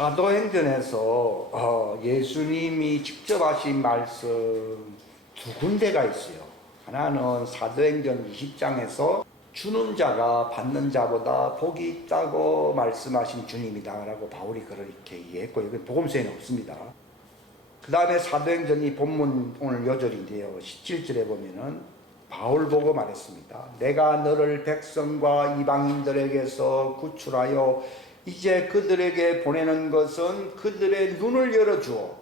사도행전에서 예수님이 직접 하신 말씀 두 군데가 있어요. 하나는 사도행전 20장에서 주는 자가 받는 자보다 복이 있다고 말씀하신 주님이다 라고 바울이 그렇게 얘기했고, 여기 복음서에는 없습니다. 그 다음에 사도행전이 본문 오늘 요절인데요, 17절에 보면은 바울 보고 말했습니다. 내가 너를 백성과 이방인들에게서 구출하여 이제 그들에게 보내는 것은 그들의 눈을 열어주어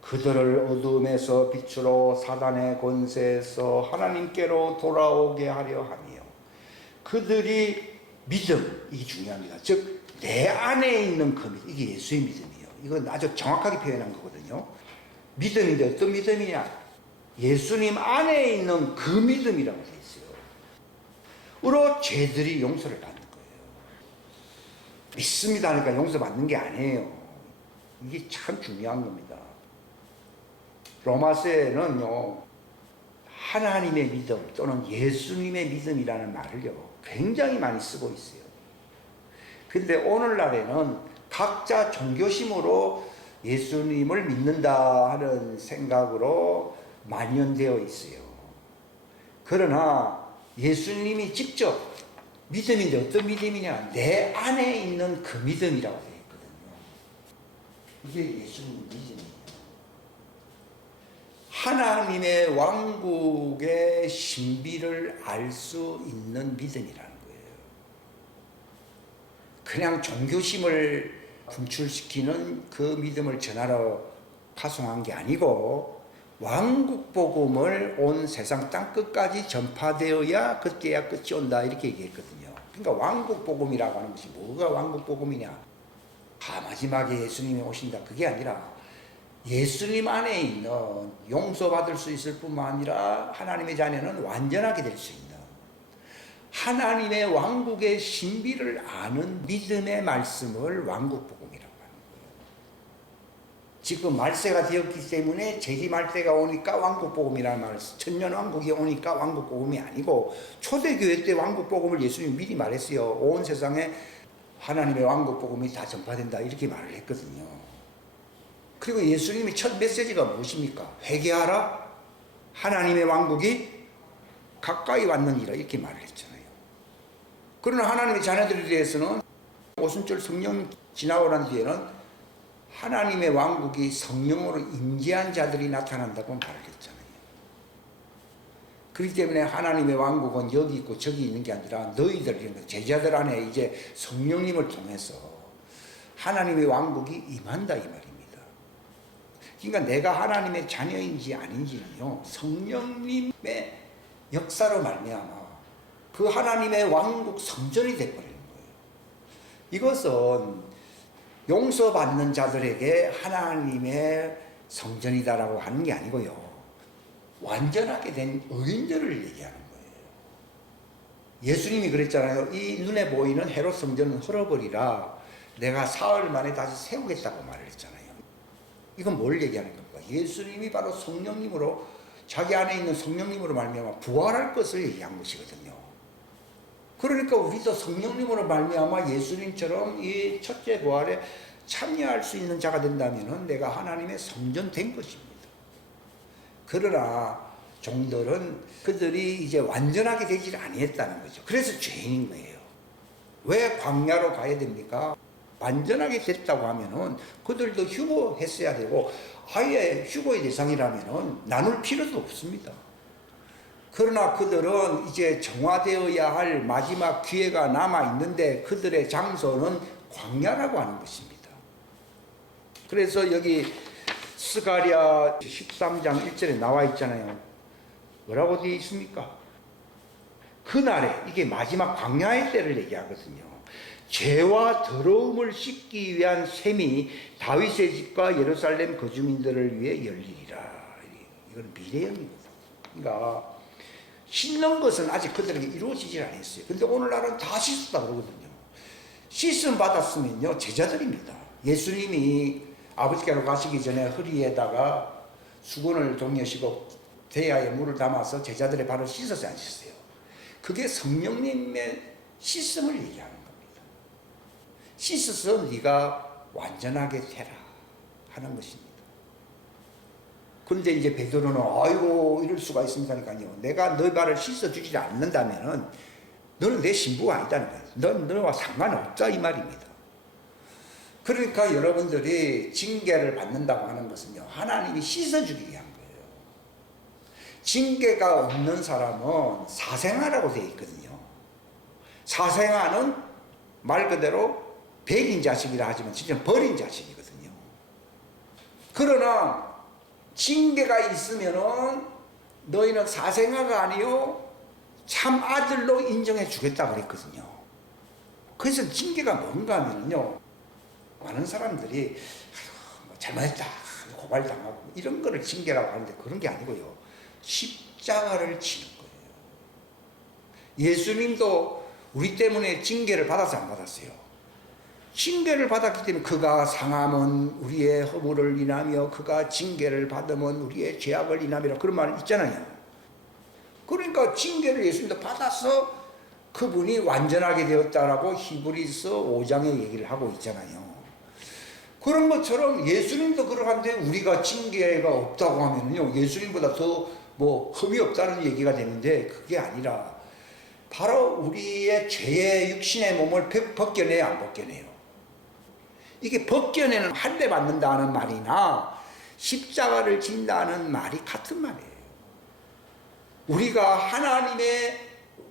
그들을 어둠에서 빛으로 사단의 권세에서 하나님께로 돌아오게 하려 하며, 그들이 믿음, 이게 중요합니다. 즉 내 안에 있는 그 믿음, 이게 예수의 믿음이에요. 이건 아주 정확하게 표현한 거거든요. 믿음인데 어떤 믿음이냐? 예수님 안에 있는 그 믿음이라고 되어 있어요. 으로 죄들이 용서를 받는 거예요. 믿습니다 하니까 용서받는 게 아니에요. 이게 참 중요한 겁니다. 로마서에는요, 하나님의 믿음 또는 예수님의 믿음이라는 말을요 굉장히 많이 쓰고 있어요. 근데 오늘날에는 각자 종교심으로 예수님을 믿는다 하는 생각으로 만연되어 있어요. 그러나 예수님이 직접 믿음인데 어떤 믿음이냐? 내 안에 있는 그 믿음이라고 되어 있거든요. 이게 예수님 믿음이에요. 하나님의 왕국의 신비를 알 수 있는 믿음이라는 거예요. 그냥 종교심을 분출시키는 그 믿음을 전하러 파송한 게 아니고, 왕국 복음을 온 세상 땅끝까지 전파되어야 그때야 끝이 온다, 이렇게 얘기했거든요. 그러니까 왕국 복음이라고 하는 것이 뭐가 왕국 복음이냐? 마지막에 예수님이 오신다, 그게 아니라 예수님 안에 있는 용서받을 수 있을 뿐만 아니라 하나님의 자녀는 완전하게 될 수 있는 하나님의 왕국의 신비를 아는 믿음의 말씀을 왕국 복음이라고 하는 거예요. 지금 말세가 되었기 때문에 재림 말세가 오니까 왕국 복음이라는 말을, 천년 왕국이 오니까 왕국 복음이 아니고, 초대교회 때 왕국 복음을 예수님이 미리 말했어요. 온 세상에 하나님의 왕국 복음이 다 전파된다, 이렇게 말을 했거든요. 그리고 예수님이 첫 메시지가 무엇입니까? 회개하라, 하나님의 왕국이 가까이 왔느니라, 이렇게 말을 했잖아요. 그러나 하나님의 자녀들에 대해서는 오순절 성령 지나고 난 뒤에는 하나님의 왕국이 성령으로 임재한 자들이 나타난다고 말을 했잖아요. 그렇기 때문에 하나님의 왕국은 여기 있고 저기 있는 게 아니라 너희들, 제자들 안에 이제 성령님을 통해서 하나님의 왕국이 임한다, 이 말입니다. 그러니까 내가 하나님의 자녀인지 아닌지는요, 성령님의 역사로 말미암아 그 하나님의 왕국 성전이 되어버리는 거예요. 이것은 용서받는 자들에게 하나님의 성전이다라고 하는 게 아니고요, 완전하게 된 의인들을 얘기하는 거예요. 예수님이 그랬잖아요. 이 눈에 보이는 헤롯 성전은 헐어버리라, 내가 사흘 만에 다시 세우겠다고 말을 했잖아요. 이건 뭘 얘기하는 겁니까? 예수님이 바로 성령님으로, 자기 안에 있는 성령님으로 말미암아 부활할 것을 얘기한 것이거든요. 그러니까 우리도 성령님으로 말미암아 예수님처럼 이 첫째 부활에 참여할 수 있는 자가 된다면 내가 하나님의 성전 된 것입니다. 그러나 종들은 그들이 이제 완전하게 되지 아니했다는 거죠. 그래서 죄인인 거예요. 왜 광야로 가야 됩니까? 완전하게 됐다고 하면은 그들도 휴거했어야 되고, 아예 휴거의 대상이라면은 나눌 필요도 없습니다. 그러나 그들은 이제 정화되어야 할 마지막 기회가 남아있는데 그들의 장소는 광야라고 하는 것입니다. 그래서 여기 스가랴 13장 1절에 나와 있잖아요. 뭐라고 되어 있습니까? 그날에, 이게 마지막 광야의 때를 얘기하거든요. 죄와 더러움을 씻기 위한 셈이 다윗의 집과 예루살렘 거주민들을 위해 열리리라. 이건 미래형이거든요. 그러니까 씻는 것은 아직 그들에게 이루어지질 않았어요. 근데 오늘날은 다 씻었다 그러거든요. 씻음 받았으면요, 제자들입니다. 예수님이 아버지께로 가시기 전에 허리에다가 수건을 동여시고 대야에 물을 담아서 제자들의 발을 씻었어요, 안 씻었어요? 그게 성령님의 씻음을 얘기하는 겁니다. 씻어서 네가 완전하게 되라 하는 것입니다. 그런데 이제 베드로는 아이고 이럴 수가 있습니까니까요. 내가 너 발을 씻어주지 않는다면은 너는 내 신부가 아니다는 거예요. 넌 너와 상관없다 이 말입니다. 그러니까 여러분들이 징계를 받는다고 하는 것은요, 하나님이 씻어주기 위한 거예요. 징계가 없는 사람은 사생아라고 되어 있거든요. 사생아는 말 그대로 백인 자식이라 하지만 진짜 버린 자식이거든요. 그러나 징계가 있으면은 너희는 사생아가 아니요 참 아들로 인정해 주겠다 그랬거든요. 그래서 징계가 뭔가 하면요, 많은 사람들이 잘못했다 고발당하고 이런 거를 징계라고 하는데 그런 게 아니고요, 십자가를 치는 거예요. 예수님도 우리 때문에 징계를 받아서 안 받았어요. 징계를 받았기 때문에 그가 상함은 우리의 허물을 인하며 그가 징계를 받으면 우리의 죄악을 인하며 그런 말 있잖아요. 그러니까 징계를 예수님도 받아서 그분이 완전하게 되었다라고 히브리서 5장에 얘기를 하고 있잖아요. 그런 것처럼 예수님도 그러한데 우리가 징계가 없다고 하면요, 예수님보다 더 흠이 없다는 얘기가 되는데 그게 아니라 바로 우리의 죄의 육신의 몸을 벗겨내야 안 벗겨내요. 이게 벗겨내는 할례 받는다는 말이나 십자가를 진다는 말이 같은 말이에요. 우리가 하나님의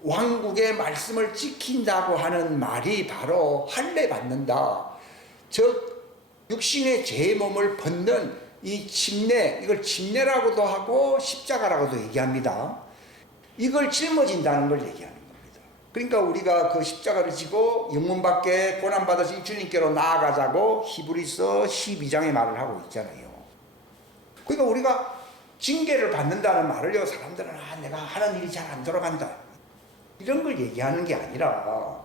왕국의 말씀을 지킨다고 하는 말이 바로 할례 받는다. 즉 육신의 죄의 몸을 벗는 이 침례, 이걸 침례라고도 하고 십자가라고도 얘기합니다. 이걸 짊어진다는 걸 얘기하는 겁니다. 그러니까 우리가 그 십자가를 지고 영문밖에 고난받으신 주님께로 나아가자고 히브리서 12장에 말을 하고 있잖아요. 그러니까 우리가 징계를 받는다는 말을요, 사람들은 내가 하는 일이 잘 안 돌아간다 이런 걸 얘기하는 게 아니라,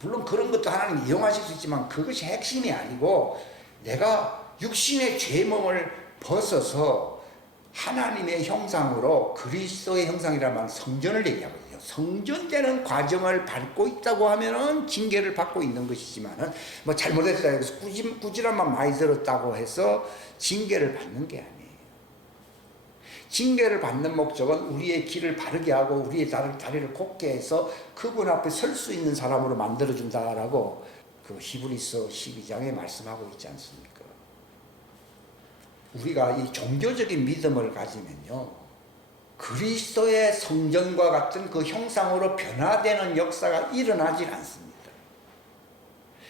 물론 그런 것도 하나님이 이용하실 수 있지만 그것이 핵심이 아니고, 내가 육신의 죄 몸을 벗어서 하나님의 형상으로, 그리스도의 형상이라면 성전을 얘기하거든요. 성전되는 과정을 밟고 있다고 하면은 징계를 받고 있는 것이지만은 잘못했다 해서 꾸지람만 많이 들었다고 해서 징계를 받는 게 아니에요. 징계를 받는 목적은 우리의 길을 바르게 하고 우리의 다리를 곱게 해서 그분 앞에 설 수 있는 사람으로 만들어준다라고 그 히브리서 12장에 말씀하고 있지 않습니까? 우리가 이 종교적인 믿음을 가지면요, 그리스도의 성전과 같은 그 형상으로 변화되는 역사가 일어나질 않습니다.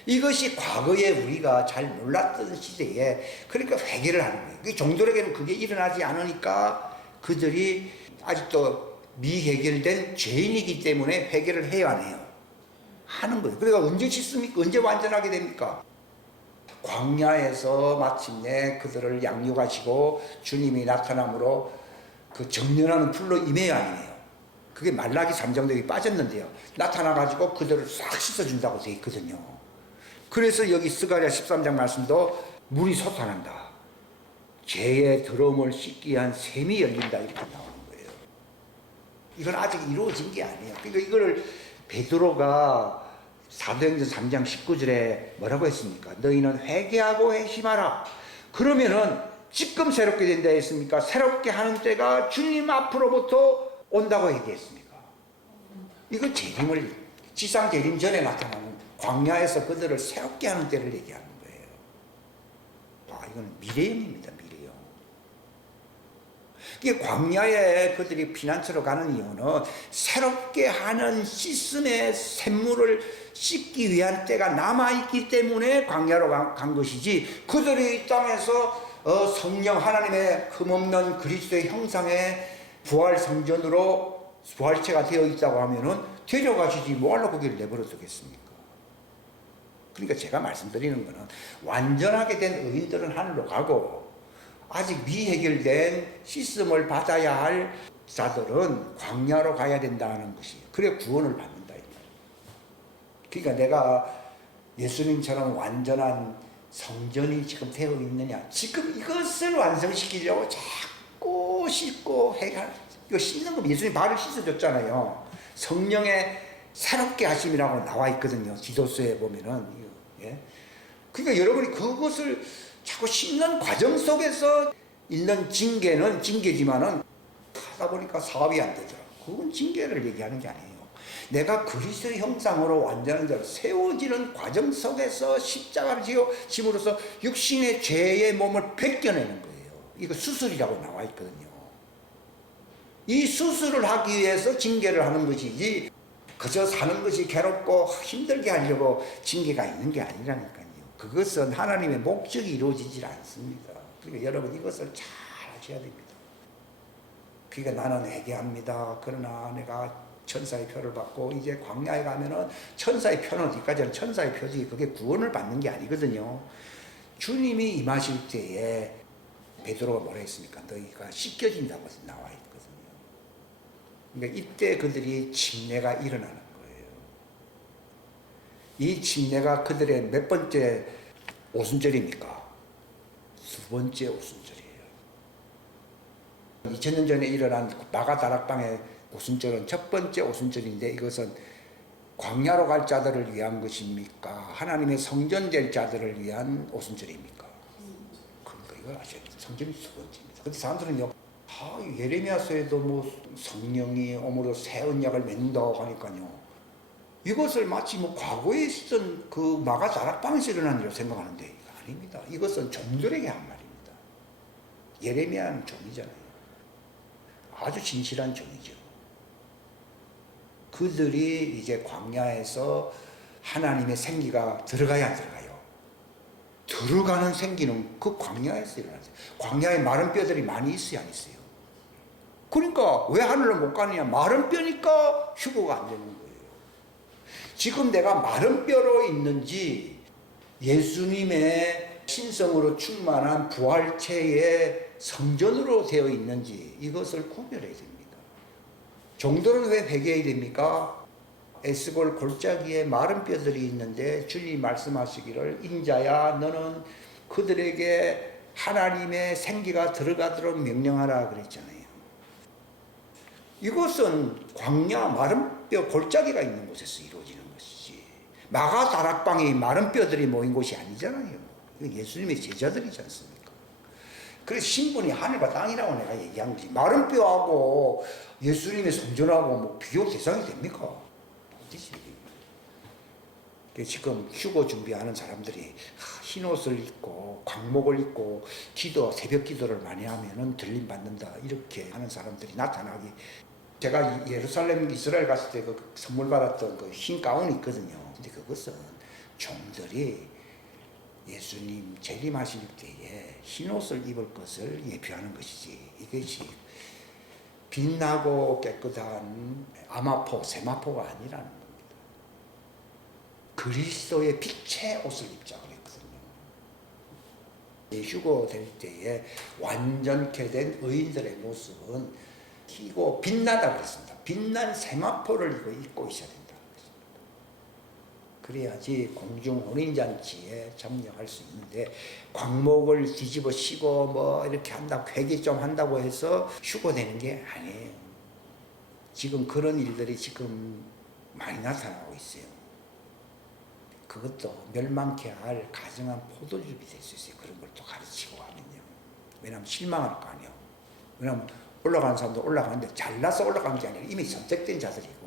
이것이 과거에 우리가 잘 몰랐던 시대에 그러니까 회개를 하는 거예요. 종들에게는 그게 일어나지 않으니까 그들이 아직도 미해결된 죄인이기 때문에 회개를 해야 하네요. 하는 거예요. 그러니까 언제 씻습니까? 언제 완전하게 됩니까? 광야에서 마침내 그들을 양육하시고 주님이 나타남으로 그 정련하는 풀로 임해야 아니에요. 그게 말라기 3장도 여기 빠졌는데요, 나타나가지고 그들을 싹 씻어준다고 되어 있거든요. 그래서 여기 스가랴 13장 말씀도 물이 솟아난다, 죄의 더러움을 씻기 위한 샘이 열린다 이렇게 나오는 거예요. 이건 아직 이루어진 게 아니에요. 그러니까 이거를 베드로가 사도행전 3장 19절에 뭐라고 했습니까? 너희는 회개하고 회심하라. 그러면은 지금 새롭게 된다 했습니까? 새롭게 하는 때가 주님 앞으로부터 온다고 얘기했습니까? 이거 재림을, 지상 재림 전에 나타나는 광야에서 그들을 새롭게 하는 때를 얘기하는 거예요. 이건 미래형입니다. 미래형. 이게 광야에 그들이 피난처로 가는 이유는 새롭게 하는 씻음의 샘물을 씻기 위한 때가 남아있기 때문에 광야로 간 것이지, 그들이 이 땅에서 성령 하나님의 흠없는 그리스도의 형상의 부활 성전으로 부활체가 되어 있다고 하면은 데려가시지 뭐하러 거기를 내버려 두겠습니까? 그러니까 제가 말씀드리는 거는, 완전하게 된 의인들은 하늘로 가고 아직 미해결된 씻음을 받아야 할 자들은 광야로 가야 된다는 것이에요. 그래 구원을 받는다. 그러니까 내가 예수님처럼 완전한 성전이 지금 되어 있느냐, 지금 이것을 완성시키려고 자꾸 씻고 해가, 이거 씻는 거 예수님 발을 씻어줬잖아요. 성령의 새롭게 하심이라고 나와 있거든요. 지도서에 보면은. 예? 그러니까 여러분이 그것을 자꾸 심는 과정 속에서 있는 징계는 징계지만은 하다 보니까 사업이 안 되더라고. 그건 징계를 얘기하는 게 아니에요. 내가 그리스도의 형상으로 완전한 자로 세워지는 과정 속에서 십자가를 짐으로써 육신의 죄의 몸을 벗겨내는 거예요. 이거 수술이라고 나와 있거든요. 이 수술을 하기 위해서 징계를 하는 것이지 그저 사는 것이 괴롭고 힘들게 하려고 징계가 있는 게 아니라니까요. 그것은 하나님의 목적이 이루어지질 않습니다. 그러니까 여러분 이것을 잘 아셔야 됩니다. 그러니까 나는 회개합니다. 그러나 내가 천사의 표를 받고 이제 광야에 가면은 천사의 표는 어디까지는 천사의 표지 그게 구원을 받는 게 아니거든요. 주님이 임하실 때에 베드로가 뭐라 했습니까? 너희가 씻겨진다고 나와 있거든요. 그러니까 이때 그들이 침례가 일어나는 거예요. 이 침례가 그들의 몇 번째 오순절입니까? 두 번째 오순절이에요. 2000년 전에 일어난 마가다락방의 오순절은 첫 번째 오순절인데 이것은 광야로 갈 자들을 위한 것입니까? 하나님의 성전 될 자들을 위한 오순절입니까? 그러니까 이걸 아셔야 돼요. 성전이 두 번째입니다. 근데 사람들은요, 예레미야서에도 뭐 성령이 오므로 새 언약을 맺는다고 하니까요. 이것을 마치 뭐 과거에 있었던 그 마가 다락방에서 일어난 일로 생각하는데 이거 아닙니다. 이것은 종들에게 한 말입니다. 예레미야는 종이잖아요. 아주 진실한 종이죠. 그들이 이제 광야에서 하나님의 생기가 들어가야 안 들어가요? 들어가는 생기는 그 광야에서 일어나죠. 광야에 마른 뼈들이 많이 있어요, 안 있어요? 그러니까 왜 하늘로 못 가느냐? 마른 뼈니까 휴거가 안 되는 거예요. 지금 내가 마른 뼈로 있는지 예수님의 신성으로 충만한 부활체의 성전으로 되어 있는지 이것을 구별해야 됩니다. 종들은 왜 회개해야 됩니까? 에스골 골짜기에 마른 뼈들이 있는데 주님이 말씀하시기를 인자야 너는 그들에게 하나님의 생기가 들어가도록 명령하라 그랬잖아요. 이것은 광야 마른 뼈 골짜기가 있는 곳에서 이루어지는 것이지 마가 다락방에 마른 뼈들이 모인 곳이 아니잖아요. 예수님의 제자들이지 않습니까? 그래서 신분이 하늘과 땅이라고 내가 얘기한 거지. 마른 뼈하고 예수님의 성전하고 뭐 비교 대상이 됩니까? 어디지? 지금 휴거 준비하는 사람들이 흰 옷을 입고 광목을 입고 새벽 기도를 많이 하면은 들림 받는다 이렇게 하는 사람들이 나타나기. 제가 예루살렘 이스라엘 갔을 때 그 선물 받았던 그 흰 가운이 있거든요. 근데 그것은 종들이 예수님 재림하실 때에 흰옷을 입을 것을 예표하는 것이지 이것이 빛나고 깨끗한 아마포, 세마포가 아니라는 겁니다. 그리스도의 빛의 옷을 입자고 했거든요. 휴거될 때에 완전케 된 의인들의 모습은 희고 빛나다 그랬습니다. 빛난 세마포를 입고 있어야 된다. 그래야지 공중 혼인잔치에 참여할 수 있는데 광목을 뒤집어 씌고 뭐 이렇게 한다고 회개 좀 한다고 해서 휴거되는 게 아니에요. 지금 그런 일들이 지금 많이 나타나고 있어요. 그것도 멸망케 할 가증한 포도즙이 될 수 있어요. 그런 걸 또 가르치고 하면요. 왜냐하면 실망할 거 아니에요. 왜냐하면 올라가는 사람도 올라가는데 잘나서 올라간 게 아니라 이미 선택된 자들이고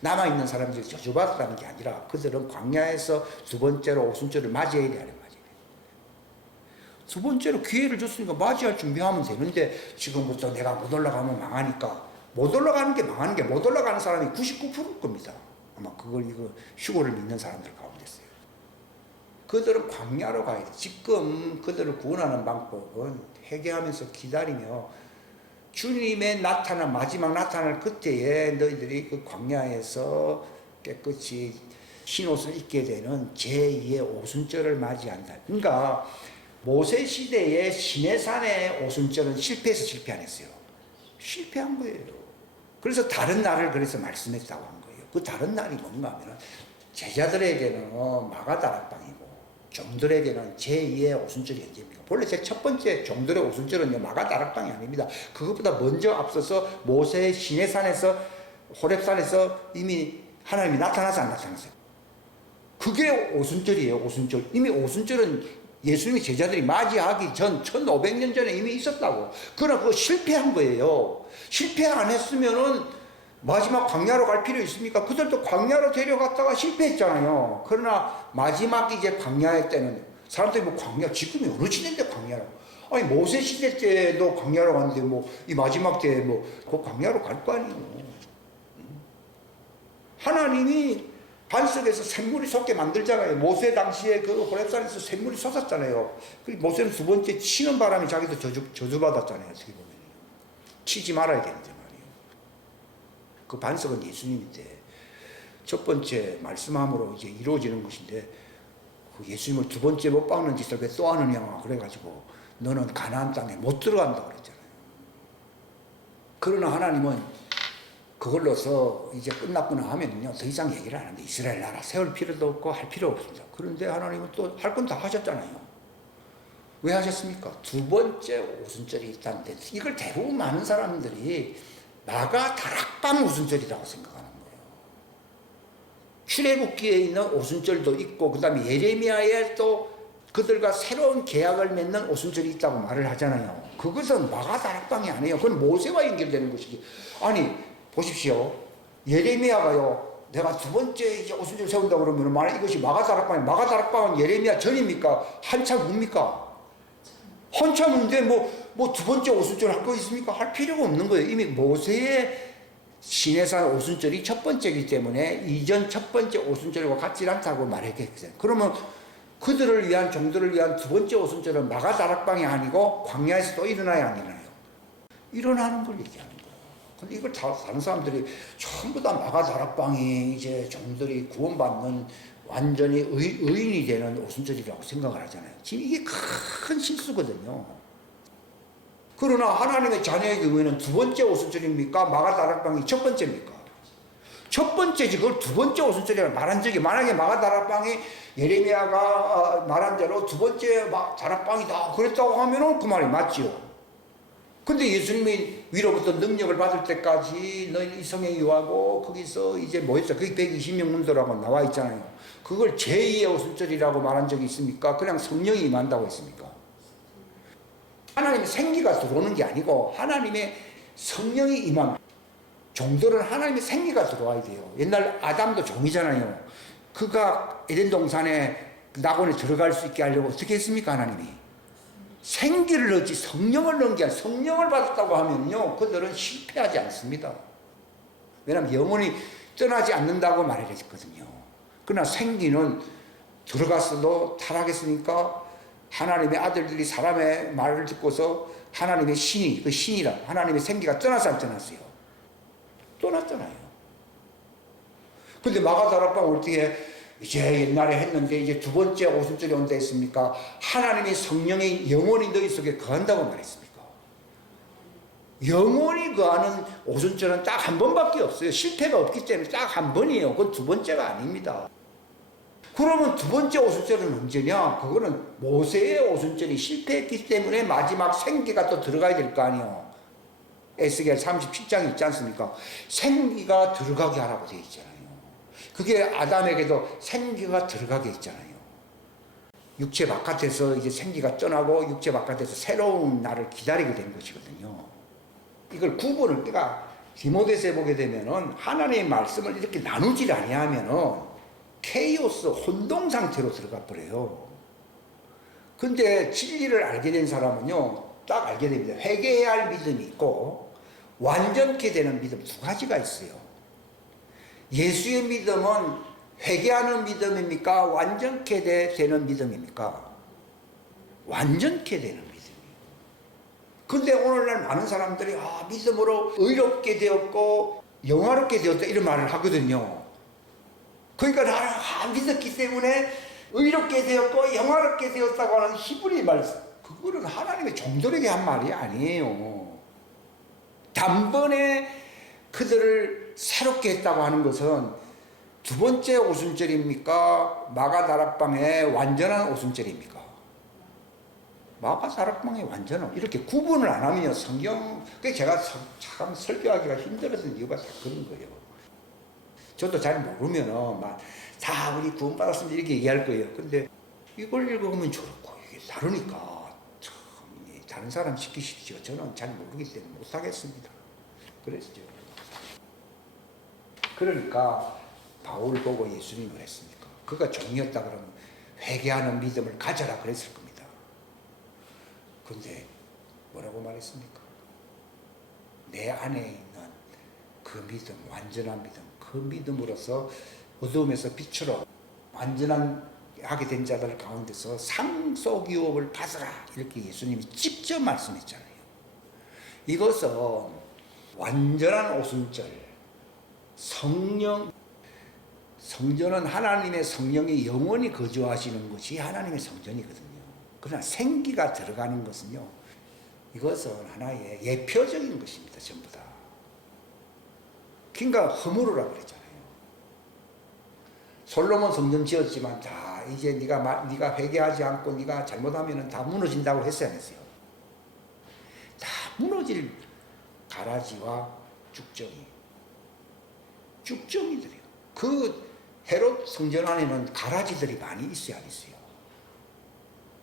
남아있는 사람들이 저주받았다는 게 아니라 그들은 광야에서 두 번째로 오순절을 맞이해야 되는 거지. 두 번째로 기회를 줬으니까 맞이할 준비하면 되는데 지금부터 내가 못 올라가면 망하니까 못 올라가는 게 망하는 게 못 올라가는 사람이 99%일 겁니다. 아마 이거 휴거를 믿는 사람들 가운데서요. 그들은 광야로 가야 돼. 지금 그들을 구원하는 방법은 회개하면서 기다리며 주님의 마지막 나타날 그때에 너희들이 그 광야에서 깨끗이 흰옷을 입게 되는 제2의 오순절을 맞이한다. 그러니까 모세 시대의 시내산의 오순절은 실패해서 안 했어요. 실패한 거예요. 그래서 다른 날을 그래서 말씀했다고 한 거예요. 그 다른 날이 뭔가 하면 제자들에게는 마가다락방이고 종들에게는 제2의 오순절이 언제입니까? 본래 제 첫 번째 종들의 오순절은요 마가다락방이 아닙니다. 그것보다 먼저 앞서서 모세의 시내산에서 호렙산에서 이미 하나님이 나타나서 안 나타났어요. 그게 오순절이에요. 오순절. 이미 오순절은 예수님의 제자들이 맞이하기 전 1500년 전에 이미 있었다고. 그러나 그거 실패한 거예요. 실패 안 했으면은 마지막 광야로 갈 필요 있습니까? 그들도 광야로 데려갔다가 실패했잖아요. 그러나 마지막 이제 광야의 때는 사람들이 뭐 광야, 지금이 어느 시대인데 광야로. 아니, 모세 시대 때도 광야로 갔는데 뭐 이 마지막 때 뭐 그 광야로 갈 거 아니에요. 하나님이 반석에서 샘물이 솟게 만들잖아요. 모세 당시에 그 호렙산에서 샘물이 솟았잖아요. 그리고 모세는 두 번째 치는 바람에 자기도 저주받았잖아요. 어떻게 보면. 치지 말아야 되는데 말이에요. 그 반석은 예수님인데 첫 번째 말씀함으로 이제 이루어지는 것인데 그 예수님을 두 번째 못 박는 짓을 왜 또 하느냐 그래가지고 너는 가나안 땅에 못 들어간다 그랬잖아요. 그러나 하나님은 그걸로서 이제 끝났구나 하면요 더 이상 얘기를 안 하는데 이스라엘 나라 세울 필요도 없고 할 필요 없습니다. 그런데 하나님은 또 할 건 다 하셨잖아요. 왜 하셨습니까? 두 번째 오순절이 있다는데 이걸 대부분 많은 사람들이 마가 다락방 오순절이라고 생각하는 거예요. 출애굽기에 있는 오순절도 있고 그 다음에 예레미야에 또 그들과 새로운 계약을 맺는 오순절이 있다고 말을 하잖아요. 그것은 마가 다락방이 아니에요. 그건 모세와 연결되는 것이지. 아니 보십시오. 예레미야가요. 내가 두 번째 이제 오순절 세운다 그러면 만약 이것이 마가 다락방은 예레미야 전입니까? 한참 후입니까? 한참 후인데 뭐 두 번째 오순절 할 거 있습니까? 할 필요가 없는 거예요. 이미 모세의 시내산 오순절이 첫 번째이기 때문에 이전 첫 번째 오순절과 같지 않다고 말했겠어요. 그러면 그들을 위한 종들을 위한 두 번째 오순절은 마가 다락방이 아니고 광야에서 또 일어나야 안 일어나요? 일어나는 걸 얘기하는 거예요. 근데 이걸 다른 사람들이 전부 다 마가 다락방이 이제 종들이 구원받는 완전히 의인이 되는 오순절이라고 생각을 하잖아요. 지금 이게 큰 실수거든요. 그러나 하나님의 자녀의 경우에는 두 번째 오순절입니까? 마가 다락방이 첫 번째입니까? 첫 번째지 그걸 두 번째 오순절이라고 말한 적이 만약에 마가 다락방이 예레미야가 말한 대로 두 번째 다락방이다 그랬다고 하면은 그 말이 맞지요. 근데 예수님이 위로부터 능력을 받을 때까지 너희 이성에 유하고 거기서 이제 뭐 했어? 그게 120명 문도라고 나와 있잖아요. 그걸 제2의 오순절이라고 말한 적이 있습니까? 그냥 성령이 임한다고 했습니까? 하나님의 생기가 들어오는 게 아니고 하나님의 성령이 임한 종들은 하나님의 생기가 들어와야 돼요. 옛날 아담도 종이잖아요. 그가 에덴 동산에 낙원에 들어갈 수 있게 하려고 어떻게 했습니까? 하나님이 생기를 넣지 성령을 넣은 게 아니라 성령을 받았다고 하면요 그들은 실패하지 않습니다. 왜냐하면 영혼이 떠나지 않는다고 말했거든요. 그러나 생기는 들어갔어도 타락했으니까 하나님의 아들들이 사람의 말을 듣고서 하나님의 신이 그 신이라 하나님의 생기가 떠나서 안 떠났어요? 떠났잖아요. 근데 마가 다락방 어떻게 이제 옛날에 했는데 이제 두 번째 오순절이 온다 했습니까? 하나님의 성령의 영원히 너희 속에 거한다고 말했습니까? 영원히 거하는 오순절은 딱 한 번밖에 없어요. 실패가 없기 때문에 딱 한 번이에요. 그건 두 번째가 아닙니다. 그러면 두 번째 오순절은 언제냐? 그거는 모세의 오순절이 실패했기 때문에 마지막 생기가 또 들어가야 될 거 아니에요. 에스겔 37장이 있지 않습니까? 생기가 들어가게 하라고 되어 있잖아요. 그게 아담에게도 생기가 들어가게 있잖아요. 육체 바깥에서 이제 생기가 떠나고 육체 바깥에서 새로운 날을 기다리게 된 것이거든요. 이걸 구분을 우리가 디모데서에 보게 되면은 하나님의 말씀을 이렇게 나누질 아니하면은 케이오스 혼동 상태로 들어가 버려요. 근데 진리를 알게 된 사람은요, 딱 알게 됩니다. 회개해야 할 믿음이 있고 완전케 되는 믿음 두 가지가 있어요. 예수의 믿음은 회개하는 믿음입니까? 완전케 되는 믿음입니까? 완전케 되는 믿음이에요. 근데 오늘날 많은 사람들이 믿음으로 의롭게 되었고 영화롭게 되었다 이런 말을 하거든요. 그러니까 나는 믿었기 때문에 의롭게 되었고 영화롭게 되었다고 하는 히브리 말씀, 그거는 하나님의 종들에게 한 말이 아니에요. 단번에 그들을 새롭게 했다고 하는 것은 두 번째 오순절입니까? 마가 다락방의 완전한 오순절입니까? 마가 다락방의 완전한, 이렇게 구분을 안 하면요 성경, 그게 제가 참 설교하기가 힘들었던 이유가 다 그런 거예요. 저도 잘 모르면은 막 다 우리 구원받았습니다 이렇게 얘기할 거예요. 근데 이걸 읽어보면 저렇고 이게 다르니까 참 다른 사람 시키십시오. 저는 잘 모르기 때문에 못하겠습니다. 그랬죠. 그러니까 바울 보고 예수님을 했습니까? 그가 종이었다 그러면 회개하는 믿음을 가져라 그랬을 겁니다. 그런데 뭐라고 말했습니까? 내 안에 있는 그 믿음, 완전한 믿음, 그 믿음으로서 어두움에서 빛으로 완전한 하게 된 자들 가운데서 상속 유업을 받으라 이렇게 예수님이 직접 말씀했잖아요. 이것은 완전한 오순절, 성전은 하나님의 성령이 영원히 거주하시는 것이 하나님의 성전이거든요. 그러나 생기가 들어가는 것은요, 이것은 하나의 예표적인 것입니다. 전부 다. 그러니까 허물으라고 그랬잖아요. 솔로몬 성전 지었지만 다 이제 네가 회개하지 않고 네가 잘못하면 다 무너진다고 했어야 했어요. 다 무너질 가라지와 쭉정이들이요. 그 헤롯 성전 안에는 가라지들이 많이 있어요, 안 있어요?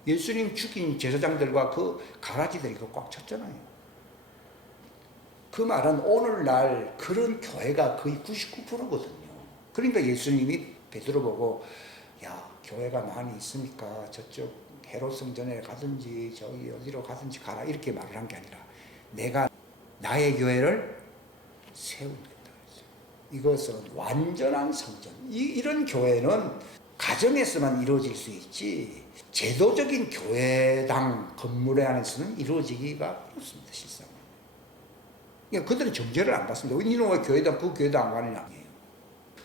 예수님 죽인 제사장들과 그 가라지들이 꽉 찼잖아요. 그 말은 오늘날 그런 교회가 거의 99%거든요. 그러니까 예수님이 베드로 보고 야, 교회가 많이 있으니까 저쪽 헤롯 성전에 가든지 저기 어디로 가든지 가라 이렇게 말을 한 게 아니라 내가 나의 교회를 세우겠다. 이것은 완전한 성전. 이런 교회는 가정에서만 이루어질 수 있지 제도적인 교회당 건물 안에서는 이루어지기가 어렵습니다. 실상. 그러니까 그들은 정죄를 안 받습니다. 니는 왜 교회당 그 교회당 안 가느냐.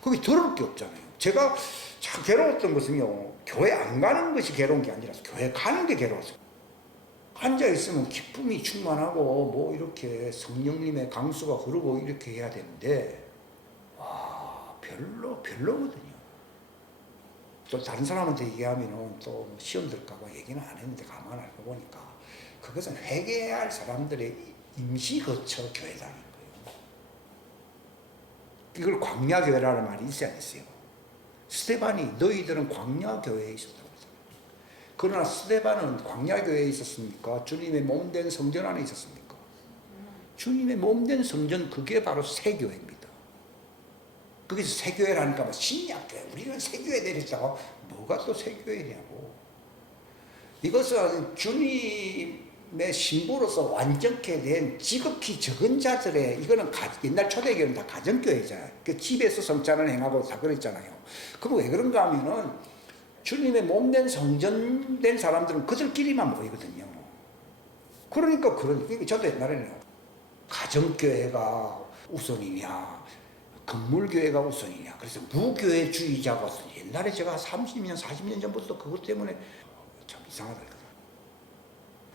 거기 더러울 게 없잖아요. 제가 참 괴로웠던 것은요, 교회 안 가는 것이 괴로운 게 아니라 교회 가는 게 괴로웠어요. 앉아있으면 기쁨이 충만하고 뭐 이렇게 성령님의 강수가 흐르고 이렇게 해야 되는데 와, 별로거든요. 또 다른 사람한테 얘기하면은 또 시험 들까봐 얘기는 안 했는데 가만 알고 보니까 그것은 회개해야 할 사람들의 임시거처 교회당인 거예요. 이걸 광야교회라는 말이 있어야 됐어요. 스데반이 너희들은 광야교회에 있었다고 했잖아요. 그러나 스데반은 광야교회에 있었습니까? 주님의 몸된 성전 안에 있었습니까? 주님의 몸된 성전, 그게 바로 새교회입니다. 거기서 새교회라니까 뭐 신약교회, 우리는 새교회 내렸다고 뭐가 또 새교회냐고. 이것은 주님의 신부로서 완전케 된 지극히 적은 자들의, 이거는 옛날 초대교회는 다 가정교회잖아요. 그 집에서 성찬을 행하고 다 그랬잖아요. 그럼 왜 그런가 하면은 주님의 몸된 성전된 사람들은 그들끼리만 모이거든요. 그러니까 저도 옛날에는 가정교회가 우선이냐 건물교회가 우선이냐. 그래서 무교회주의자가 우선. 옛날에 제가 30년, 40년 전부터 그것 때문에 참 이상하다.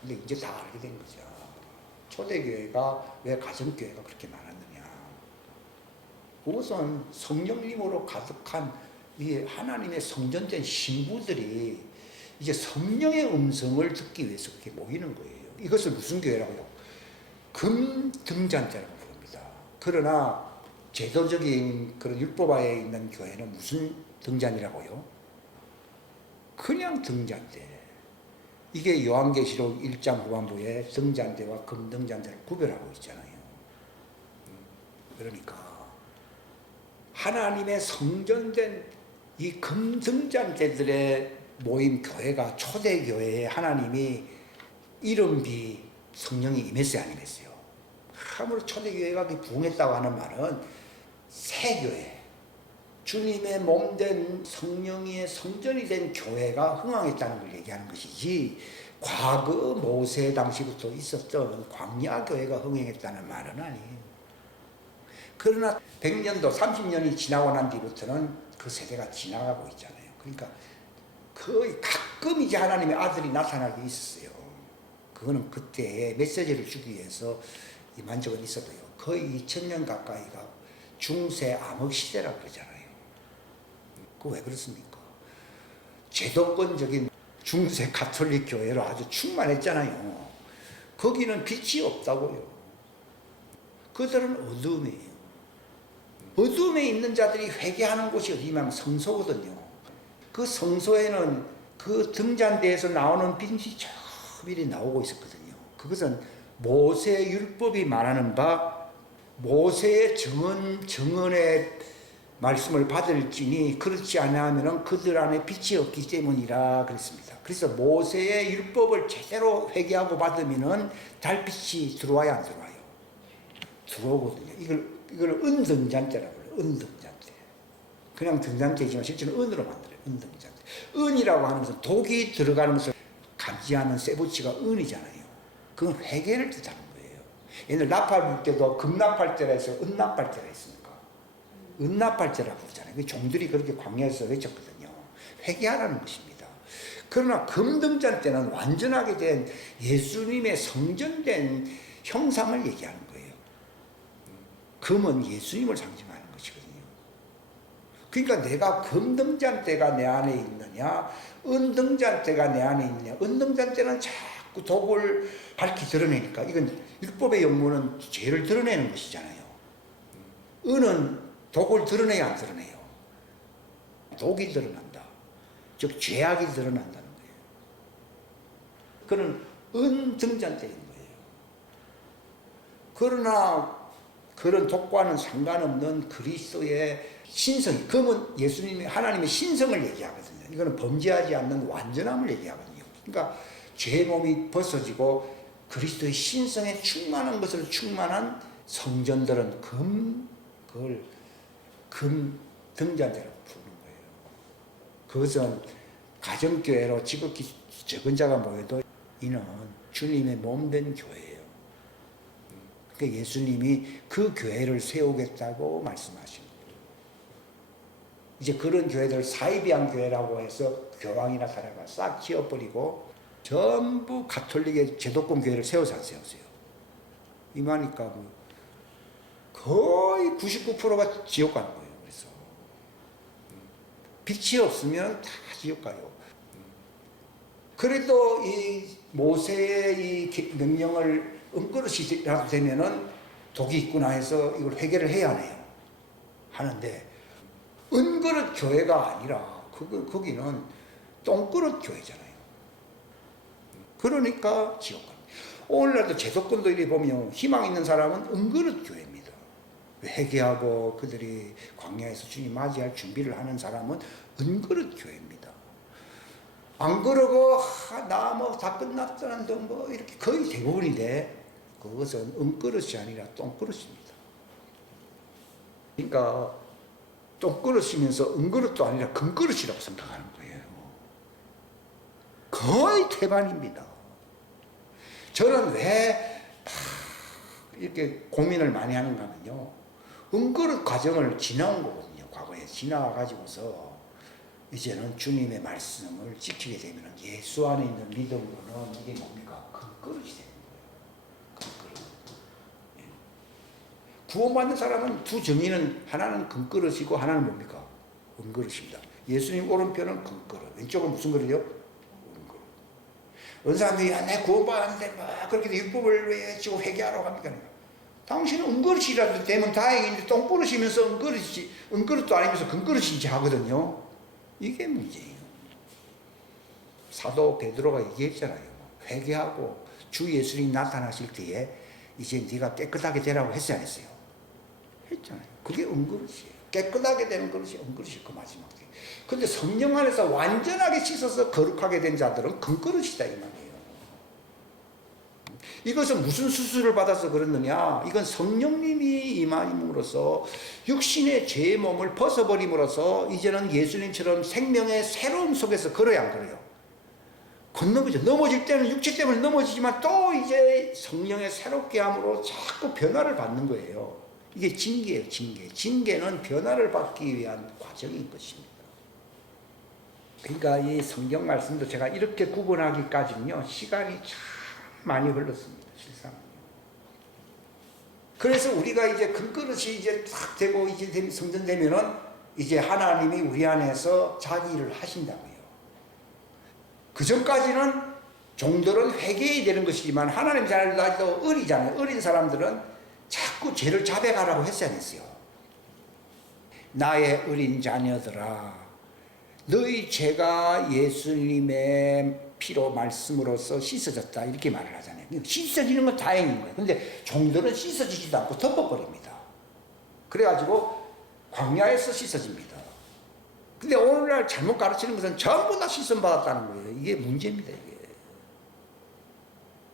근데 이제 다 알게 된 거죠. 초대교회가 왜 가정교회가 그렇게 많았느냐. 그것은 성령님으로 가득한 이 하나님의 성전된 신부들이 이제 성령의 음성을 듣기 위해서 그렇게 모이는 거예요. 이것을 무슨 교회라고요? 금등잔대라고 부릅니다. 그러나 제도적인 그런 율법화에 있는 교회는 무슨 등잔이라고요? 그냥 등잔대. 이게 요한계시록 1장 후반부에 등잔대와 금등잔대를 구별하고 있잖아요. 그러니까 하나님의 성전된 이 금등잔대들의 모임 교회가 초대교회에 하나님이 이름비 성령이 임했어요, 안 임했어요? 아무리 초대교회가 부흥했다고 하는 말은 새교회, 주님의 몸된 성령의 성전이 된 교회가 흥왕했다는 걸 얘기하는 것이지 과거 모세 당시부터 있었던 광야교회가 흥행했다는 말은 아니에요. 그러나 100년도 30년이 지나고 난 뒤부터는 그 세대가 지나가고 있잖아요. 그러니까 거의 가끔 이제 하나님의 아들이 나타나게 있었어요. 그거는 그때의 메시지를 주기 위해서 임한 적은 있어도요. 거의 2000년 가까이가 중세 암흑 시대라고 그러잖아요. 그거 왜 그렇습니까? 제도권적인 중세 가톨릭 교회로 아주 충만했잖아요. 거기는 빛이 없다고요. 그들은 어둠이에요. 어둠에 있는 자들이 회개하는 곳이 어디냐면 성소거든요. 그 성소에는 그 등잔대에서 나오는 빛이 저 미리 나오고 있었거든요. 그것은 모세의 율법이 말하는 바 모세의 정언의 말씀을 받을지니 그렇지 않으면 그들 안에 빛이 없기 때문이라 그랬습니다. 그래서 모세의 율법을 제대로 회개하고 받으면 달빛이 들어와야 안 들어와요? 들어오거든요. 이걸 은등잔대라고 그래요. 은등잔대. 그냥 등잔대지만 실제는 은으로 만들어요. 은등잔대. 은이라고 하는 것은 독이 들어가는 것을 감지하는 세부치가 은이잖아요. 그건 회개를 뜻하는 거예요. 옛날 나팔 불 때도 금나팔대라 해서 은나팔대라 했습니까? 은나팔대라 부르잖아요. 그 종들이 그렇게 광야에서 외쳤거든요. 회개하라는 것입니다. 그러나 금등잔대는 완전하게 된 예수님의 성전된 형상을 얘기하는 거예요. 금은 예수님을 상징하는 것이거든요. 그러니까 내가 금등잔대가 내 안에 있느냐, 은등잔대가 내 안에 있느냐. 은등잔대는 자꾸 독을 밝히 드러내니까 이건 율법의 영문은 죄를 드러내는 것이잖아요. 은은 독을 드러내야 안 드러내요? 독이 드러난다. 즉 죄악이 드러난다는 거예요. 그는 은등잔대인 거예요. 그러나 그런 독과는 상관없는 그리스도의 신성이, 금은 예수님의 하나님의 신성을 얘기하거든요. 이거는 범죄하지 않는 완전함을 얘기하거든요. 그러니까 죄의 몸이 벗어지고 그리스도의 신성에 충만한 것으로 충만한 성전들은 그걸 금 등잔대라고 부르는 거예요. 그것은 가정교회로 지극히 적은 자가 모여도 이는 주님의 몸된 교회예요. 그러니까 예수님이 그 교회를 세우겠다고 말씀하신 거예요. 이제 그런 교회들 사이비한 교회라고 해서 교황이나 사라가 싹 지어버리고 전부 가톨릭의 제도권 교회를 세워서 안 세웠어요. 이마니까 뭐 거의 99%가 지옥 가는 거예요. 그래서 빛이 없으면 다 지옥 가요. 그래도 이 모세의 이 명령을 은그릇이라도 되면은 독이 있구나 해서 이걸 회개를 해야 하네요. 하는데 은그릇 교회가 아니라 거기는 똥그릇 교회잖아요. 그러니까 지옥 가요. 오늘날도 제도권도 이리 보면 희망 있는 사람은 은그릇 교회입니다. 회개하고 그들이 광야에서 주님 맞이할 준비를 하는 사람은 은그릇 교회입니다. 안 그러고 나 뭐 다 끝났다는데 뭐 이렇게 거의 대부분인데 그것은 은그릇이 아니라 똥그릇입니다. 그러니까 똥그릇이면서 은그릇도 아니라 금그릇이라고 생각하는 거예요. 거의 태반입니다. 저는 왜 이렇게 고민을 많이 하는가 하면요, 은그릇 과정을 지나온 거거든요. 과거에 지나가지고서 이제는 주님의 말씀을 지키게 되면 예수 안에 있는 믿음으로는 이게 뭡니까? 금그릇이 되는 거예요. 금그릇. 예. 구원받는 사람은 두 정의는 하나는 금그릇이고 하나는 뭡니까? 은그릇입니다. 예수님 오른편은 금그릇, 왼쪽은 무슨 그릇이요? 은그릇. 어느 사람들이 내 구원받았는데 막 그렇게 율법을 외치고 회개하라고 합니까? 당신은 은그릇이라도 되면 다행인데 똥그릇이면서 은그릇도 아니면서 금그릇인지 하거든요. 이게 문제예요. 사도 베드로가 얘기했잖아요. 회개하고 주 예수님 나타나실 때에 이제 네가 깨끗하게 되라고 했어요, 안 했어요? 했잖아요. 그게 은그릇이에요. 깨끗하게 되는 그릇이 은그릇이 그 마지막에. 근데 성령 안에서 완전하게 씻어서 거룩하게 된 자들은 금그릇이다 이 말이에요. 이것은 무슨 수술을 받아서 그렇느냐? 이건 성령님이 임함으로써 육신의 죄의 몸을 벗어버림으로써 이제는 예수님처럼 생명의 새로움 속에서 걸어야 안 걸어요? 건너보죠. 넘어질 때는 육체 때문에 넘어지지만 또 이제 성령의 새롭게 함으로 자꾸 변화를 받는 거예요. 이게 징계예요, 징계. 징계는 변화를 받기 위한 과정인 것입니다. 그러니까 이 성경 말씀도 제가 이렇게 구분하기까지는요, 시간이 참 많이 흘렀습니다. 실상은요. 그래서 우리가 이제 금그릇이 이제 딱 되고 이제 성전되면은 이제 하나님이 우리 안에서 자기 일을 하신다고요. 그 전까지는 종들은 회개해야 되는 것이지만 하나님 자녀들도 아직도 어리잖아요. 어린 사람들은 자꾸 죄를 자백하라고 했어야 했어요. 나의 어린 자녀들아, 너희 죄가 예수님의 피로 말씀으로써 씻어졌다, 이렇게 말을 하잖아요. 씻어지는 건 다행인 거예요. 근데 종들은 씻어지지도 않고 덮어버립니다. 그래가지고 광야에서 씻어집니다. 근데 오늘날 잘못 가르치는 것은 전부 다 씻음 받았다는 거예요. 이게 문제입니다. 이게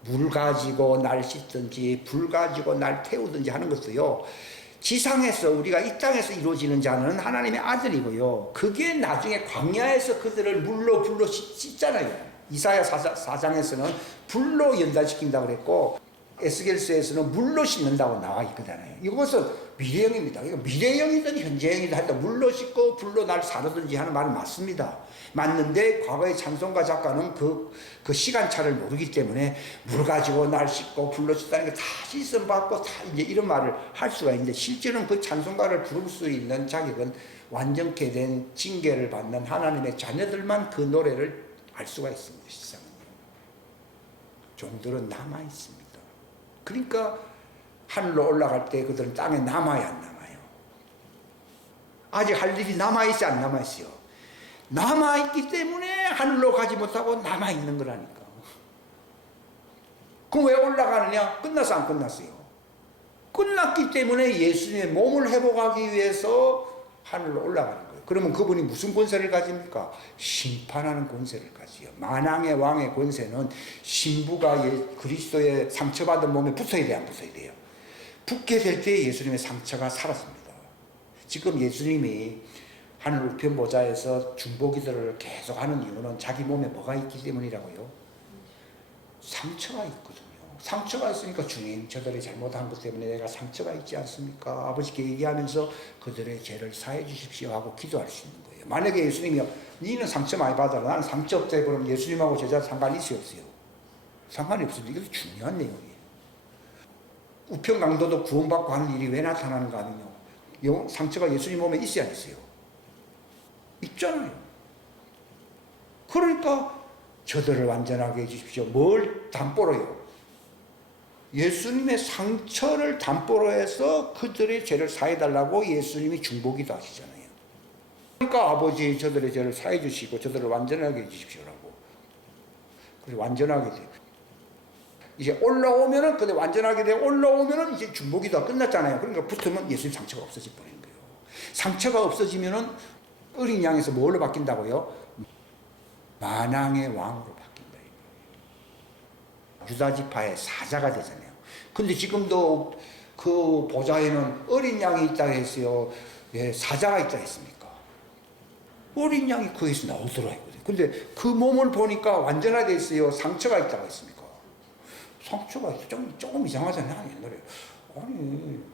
물 가지고 날 씻든지 불 가지고 날 태우든지 하는 것도요, 지상에서, 우리가 이 땅에서 이루어지는 자는 하나님의 아들이고요, 그게 나중에 광야에서 그들을 물로 불로 씻잖아요. 이사야 4장에서는 불로 연단시킨다고 그랬고, 에스겔서에서는 물로 씻는다고 나와 있거든요. 이것은 미래형입니다. 이거 미래형이든 현재형이든 하여튼 물로 씻고 불로 날 사르든지 하는 말은 맞습니다. 맞는데 과거의 찬송가 작가는 그 시간차를 모르기 때문에 물 가지고 날 씻고 불로 씻다는 게 다 씻음 받고 다 이제 이런 말을 할 수가 있는데, 실제로는 그 찬송가를 부를 수 있는 자격은 완전케 된 징계를 받는 하나님의 자녀들만 그 노래를 알 수가 있습니다. 세상은요. 종들은 남아 있습니다. 그러니까 하늘로 올라갈 때 그들은 땅에 남아야 안 남아요? 아직 할 일이 남아있지 안 남아있어요? 남아있기 때문에 하늘로 가지 못하고 남아있는 거라니까. 그럼 왜 올라가느냐? 끝나서 안 끝났어요? 끝났기 때문에 예수님의 몸을 회복하기 위해서 하늘로 올라가는 거예요. 그러면 그분이 무슨 권세를 가집니까? 심판하는 권세를 가지요. 만왕의 왕의 권세는 신부가 그리스도의 상처받은 몸에 붙어야 돼요, 안 붙어야 돼요? 붙게 될 때 예수님의 상처가 사라집니다. 지금 예수님이 하늘 우편 보좌에서 중보기도를 계속 하는 이유는 자기 몸에 뭐가 있기 때문이라고요? 상처가 있거든요. 상처가 있으니까 주님, 저들이 잘못한 것 때문에 내가 상처가 있지 않습니까? 아버지께 얘기하면서 그들의 죄를 사해 주십시오 하고 기도할 수 있는 거예요. 만약에 예수님이 니는 상처 많이 받아라, 나는 상처 없다, 그러면 예수님하고 제자 상관이 있어요, 없어요? 상관이 없습니다. 이것도 중요한 내용이에요. 우편 강도도 구원받고 하는 일이 왜 나타나는가 하면요, 상처가 예수님 몸에 있어야 했어요. 있잖아요. 그러니까 저들을 완전하게 해주십시오. 뭘 담보로요? 예수님의 상처를 담보로 해서 그들의 죄를 사해달라고 예수님이 중보기도 하시잖아요. 그러니까 아버지, 저들의 죄를 사해 주시고 저들을 완전하게 해주십시오라고. 그래서 완전하게 돼요. 이제 올라오면은, 근데 완전하게 되고 올라오면은 이제 중보기도가 끝났잖아요. 그러니까 붙으면 예수님 상처가 없어져 버리는 거예요. 상처가 없어지면은 어린 양에서 뭘로 바뀐다고요? 만왕의 왕으로 바뀐다. 유다 지파의 사자가 되잖아요. 근데 지금도 그 보좌에는 어린 양이 있다 했어요? 예, 사자가 있다 했습니까? 어린 양이 거기서 나오더라 했거든요. 근데 그 몸을 보니까 완전하게 있어요? 상처가 있다고 했습니까? 상처가 있어. 조금 이상하잖아요, 옛날에. 아니,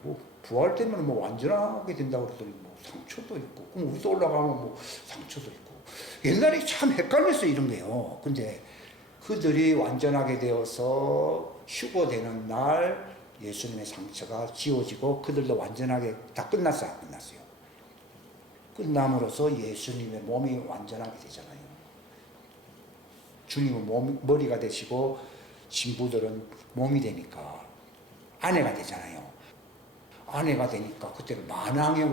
뭐, 부활되면 뭐 완전하게 된다고 그러더니 뭐 상처도 있고, 그럼 우리도 올라가면 뭐 상처도 있고. 옛날에 참 헷갈렸어요, 이런 게요. 근데 그들이 완전하게 되어서 휴거되는 날 예수님의 상처가 지워지고 그들도 완전하게 다 끝났어요, 안 끝났어요? 끝남으로써 예수님의 몸이 완전하게 되잖아요. 주님은 머리가 되시고 신부들은 몸이 되니까 아내가 되잖아요. 아내가 되니까 그때는 만왕의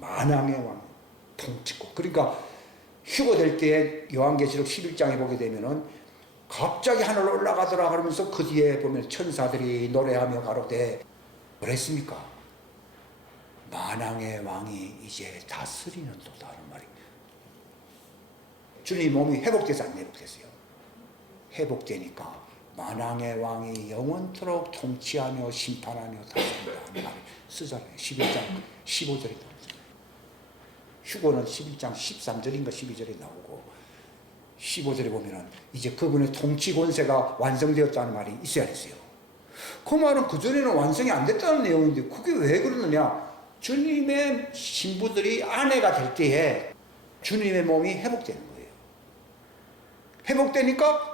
왕, 통치고. 그러니까 휴거될 때 요한계시록 11장에 보게 되면은 갑자기 하늘로 올라가더라 그러면서 그 뒤에 보면 천사들이 노래하며 가로되 뭐랬습니까? 만왕의 왕이 이제 다스리는 도다라는 말입니다. 주님 몸이 회복돼서 안 회복됐어요? 회복되니까 만왕의 왕이 영원토록 통치하며 심판하며 다스린다 하는 말을 쓰잖아요. 11장 15절에 나오잖아요. 휴거는 11장 13절인가 12절에 나오고 15절에 보면은 이제 그분의 통치 권세가 완성되었다는 말이 있어야 했어요. 그 말은 그전에는 완성이 안 됐다는 내용인데 그게 왜 그러느냐? 주님의 신부들이 아내가 될 때에 주님의 몸이 회복되는 거예요. 회복되니까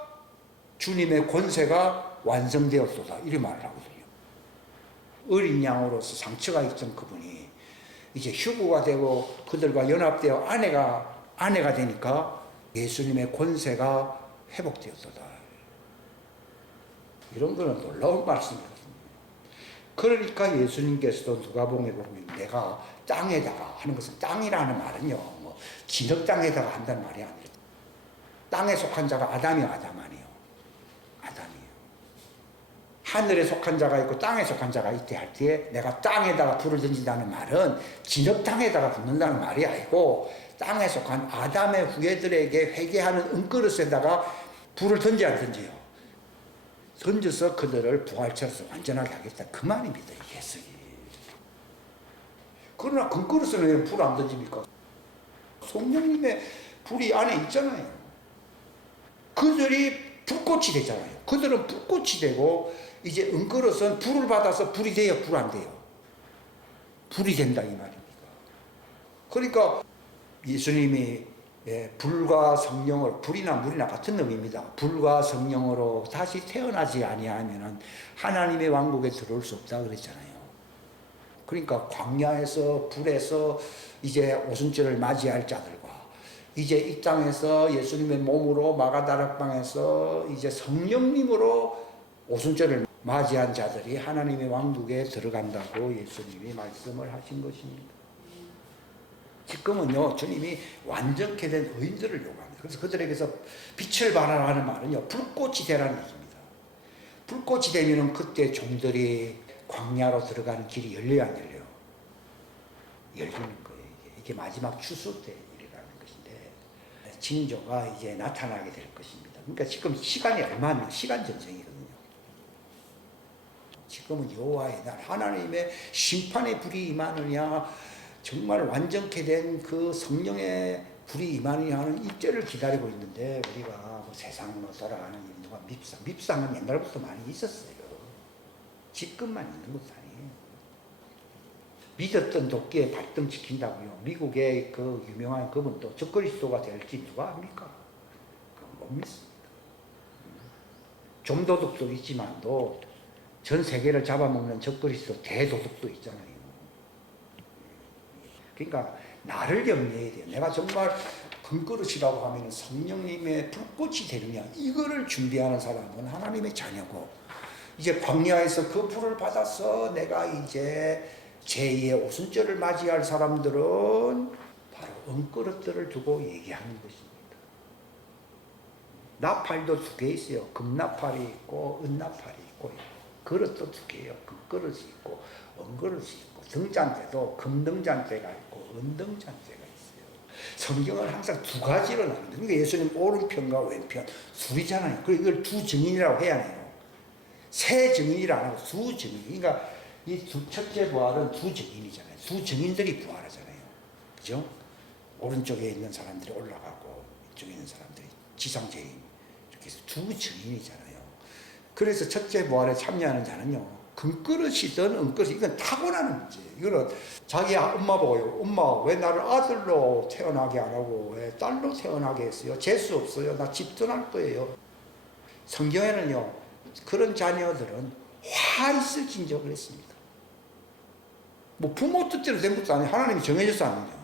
주님의 권세가 완성되었도다, 이렇게 말을 하거든요. 어린 양으로서 상처가 있던 그분이 이제 휴거가 되고 그들과 연합되어 아내가 되니까 예수님의 권세가 회복되었도다. 이런 거는 놀라운 말씀이거든요. 그러니까 예수님께서도 누가복음에 보면 내가 땅에다가 하는 것은 땅이라는 말은요, 뭐 진흙 땅에다가 한다는 말이 아니라 땅에 속한 자가 아담이요, 아담 아니요. 아담이에요. 하늘에 속한 자가 있고 땅에 속한 자가 있대 할 때 내가 땅에다가 불을 던진다는 말은 진흙 땅에다가 붓는다는 말이 아니고 땅에 속한 아담의 후예들에게 회개하는 은그릇에다가 불을 던져야 안 던져요. 던져서 그들을 부활체로서 완전하게 하겠다. 그 말입니다. 이 해석이. 그러나 금그릇은 왜 불 안 던집니까? 성령님의 불이 안에 있잖아요. 그들이 불꽃이 되잖아요. 그들은 불꽃이 되고 이제 은그릇은 불을 받아서 불이 돼요? 불 안 돼요? 불이 된다 이 말입니다. 그러니까 예수님이 불과 성령으로, 불이나 물이나 같은 놈입니다. 불과 성령으로 다시 태어나지 아니하면 하나님의 왕국에 들어올 수 없다 그랬잖아요. 그러니까 광야에서 불에서 이제 오순절을 맞이할 자들과 이제 이 땅에서 예수님의 몸으로 마가다락방에서 이제 성령님으로 오순절을 맞이한 자들이 하나님의 왕국에 들어간다고 예수님이 말씀을 하신 것입니다. 지금은요, 주님이 완전케 된 의인들을 요구합니다. 그래서 그들에게서 빛을 발하라 하는 말은요, 불꽃이 되라는 얘기입니다. 불꽃이 되면은 그때 종들이 광야로 들어가는 길이 열려야 안 열려요? 열리는 거예요. 이게 마지막 추수 때 일이라는 것인데, 징조가 이제 나타나게 될 것입니다. 그러니까 지금 시간이 얼마 안 돼요. 시간 전쟁이거든요. 지금은 여호와의 날, 하나님의 심판의 불이 임하느냐, 정말 완전케 된 그 성령의 불이 임하느냐 하는 이때를 기다리고 있는데, 우리가 뭐 세상으로 돌아가는 인도가 밉상은 옛날부터 많이 있었어요. 지금만 있는 것도 아니에요. 믿었던 도끼에 발등 지킨다고요. 미국의 그 유명한 그분도 적그리스도가 될지 누가 압니까? 못 믿습니다. 좀도둑도 있지만도 전 세계를 잡아먹는 적그리스도 대도둑도 있잖아요. 그러니까 나를 염려해야 돼요. 내가 정말 금그릇이라고 하면 성령님의 불꽃이 되느냐, 이거를 준비하는 사람은 하나님의 자녀고, 이제 광야에서 그 불을 받아서 내가 이제 제2의 오순절을 맞이할 사람들은 바로 은그릇들을 두고 얘기하는 것입니다. 나팔도 2개 있어요. 금나팔이 있고 은나팔이 있고, 그릇도 2개예요. 금그릇이 있고 은그릇이 있고, 등잔대도 금등잔대가 있고 은등잔대가 있어요. 성경은 항상 2가지로 나눕니다. 그러니까 예수님 오른편과 왼편 둘이잖아요. 그리고 이걸 2증인이라고 해야 해요. 세 증인이라 안 하고 2증인. 그러니까 이 첫째 부활은 2증인이잖아요. 2증인들이 부활하잖아요. 그죠? 오른쪽에 있는 사람들이 올라가고 이쪽에 있는 사람들이 지상제인, 이렇게 해서 2증인이잖아요. 그래서 첫째 부활에 참여하는 자는요, 금그릇이든 은그릇, 이건 타고나는 문제예요. 이거는 자기 엄마 보고요, 엄마 왜 나를 아들로 태어나게 안 하고 왜 딸로 태어나게 했어요? 재수 없어요. 나 집 떠날 거예요. 성경에는요, 그런 자녀들은 화 있을 징조를 했습니다. 뭐 부모 뜻대로 된 것도 아니에요. 하나님이 정해져서 하는 거예요.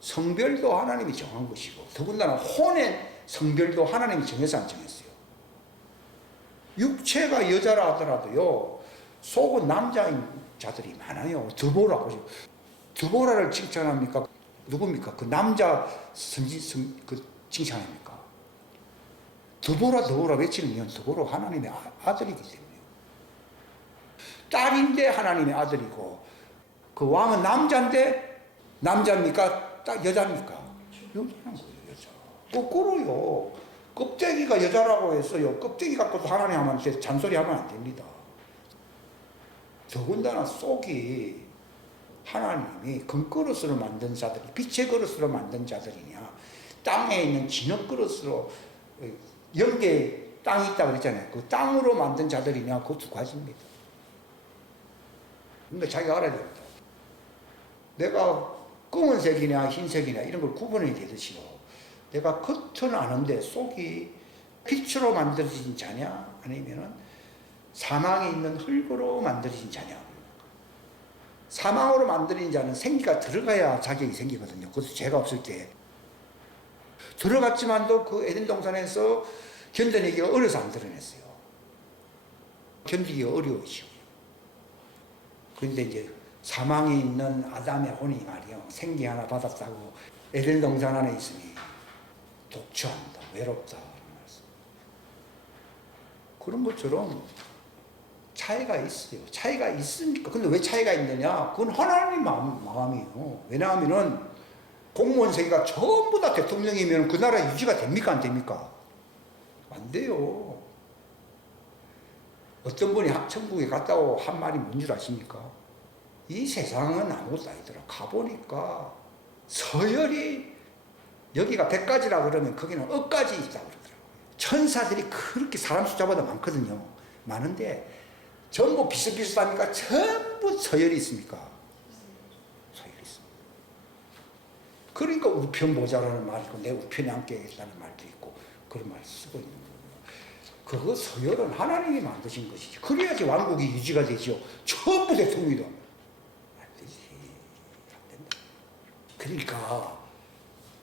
성별도 하나님이 정한 것이고, 더군다나 혼의 성별도 하나님이 정해서 안 정했어요. 육체가 여자라 하더라도요, 속은 남자인 자들이 많아요. 드보라. 드보라를 칭찬합니까? 누굽니까? 그 남자 그 칭찬합니까? 드보라 외치는 드보라 하나님의 아들이기 때문에. 딸인데 하나님의 아들이고, 그 왕은 남자인데 남자입니까? 여자입니까? 여자는 거예요, 여자. 거꾸로요. 껍데기가 여자라고 했어요. 껍데기 갖고도 하나님한테 잔소리하면 안 됩니다. 더군다나 속이 하나님이 금그릇으로 만든 자들이 빛의 그릇으로 만든 자들이냐, 땅에 있는 진흙 그릇으로, 영계에 땅이 있다고 그랬잖아요. 그 땅으로 만든 자들이냐, 그 2가지입니다. 근데 자기가 알아야 됩니다. 내가 검은색이냐 흰색이냐 이런 걸 구분해야 되듯이요, 내가 겉은 아는데 속이 빛으로 만들어진 자냐, 아니면은 사망에 있는 흙으로 만들어진 자냐. 사망으로 만들어진 자는 생기가 들어가야 자격이 생기거든요. 그것도 죄가 없을 때. 들어갔지만도 그 에덴 동산에서 견뎌내기가 어려서 안 드러냈어요. 견디기가 어려우시고요. 그런데 이제 사망에 있는 아담의 혼이 말이요 생기 하나 받았다고 에덴 동산 안에 있으니 독처한다, 외롭다 그런 것처럼 차이가 있어요. 차이가 있으니까. 근데 왜 차이가 있느냐? 그건 하나님의 마음이에요. 왜냐하면은 공무원 세계가 전부 다 대통령이면 그 나라 유지가 됩니까? 안 됩니까? 안 돼요. 어떤 분이 천국에 갔다고 한 말이 뭔 줄 아십니까? 이 세상은 아무것도 아니더라. 가보니까 서열이 여기가 100가지라 그러면 거기는 억가지 있다 그러더라고요. 천사들이 그렇게 사람 숫자보다 많거든요. 많은데 전부 비슷비슷하니까 전부 서열이 있습니까? 서열이 있습니다. 그러니까 우편 보자라는 말이 있고 내 우편에 앉겠다는 말도 있고 그런 말 쓰고 있는 거예요. 그거 서열은 하나님이 만드신 것이지. 그래야지 왕국이 유지가 되죠. 전부 대통령이다. 안 되지. 안 된다. 그러니까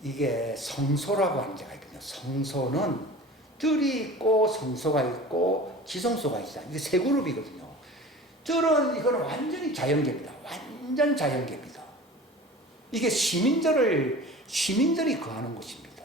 이게 성소라고 하는 데가 있거든요. 성소는 뜰이 있고 성소가 있고 지성소가 있다. 이게 세 그룹이거든요. 뜰은 이거는 완전히 자연계입니다. 완전 자연계입니다. 이게 시민들이 거하는 곳입니다.